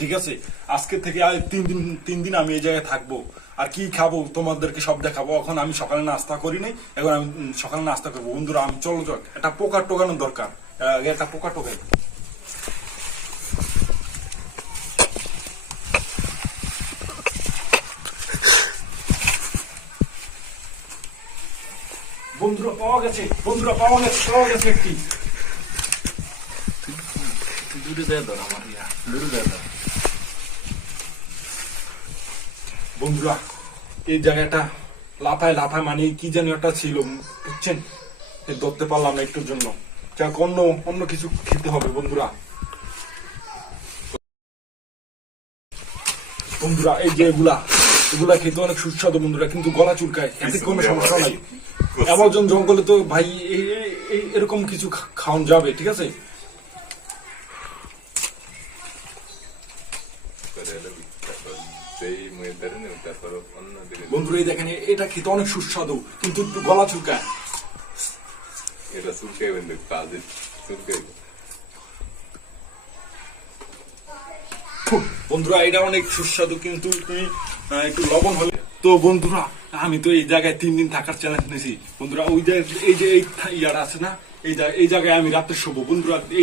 ঠিক আছে, আজকে থেকে আর 3 দিন আমি এই জায়গায় থাকবো। আর কি খাবো তোমাদেরকে সব দেখাবো। এখন আমি সকালে নাস্তা করি নাই, এখন আমি সকালে নাস্তা করবো। বন্ধুরা আমি চলো যাক, একটা পোকা টোকানোর দরকার, একটা পোকা টোকাই। বন্ধুরা পাওয়া গেছে, বন্ধুরা পাওয়া গেছে, পাওয়া গেছে একটি। দূরে দেয় ধর আমার ইয়া, দূরে দেয় ধর। বন্ধুরা এই জায়গাটা লাফায় লাফায় মানে কি জানি একটা ছিল, বুঝছেন? ধরতে পারলাম না একটুর জন্য। যাক, অন্য অন্য কিছু খেতে হবে বন্ধুরা। বন্ধুরা এই যে এগুলা এগুলা খেতে অনেক সুস্বাদু বন্ধুরা, কিন্তু গলা চুলকায়, এতে কোনো সমস্যা নাই। অ্যামাজন জঙ্গলে তো ভাই এরকম কিছু খাওয়ান যাবে, ঠিক আছে? বন্ধুরা এই দেখেন, এটা খেতে অনেক সুস্বাদু, কিন্তু একটু গলা চুলকায়। এটা চুলকাইবেন, কাজে চুলকাইবেন। বন্ধুরা এটা অনেক সুস্বাদু, কিন্তু তুমি একটু লবণ হলে। তো বন্ধুরা আমি তো এই জায়গায় 3 দিন থাকার চ্যালেঞ্জ নিয়েছি বন্ধুরা। ওই যে এই যে এই ইয়াটা আছে না, এই জায়গায় আমি রাত্রে শোবো বন্ধুরা। এই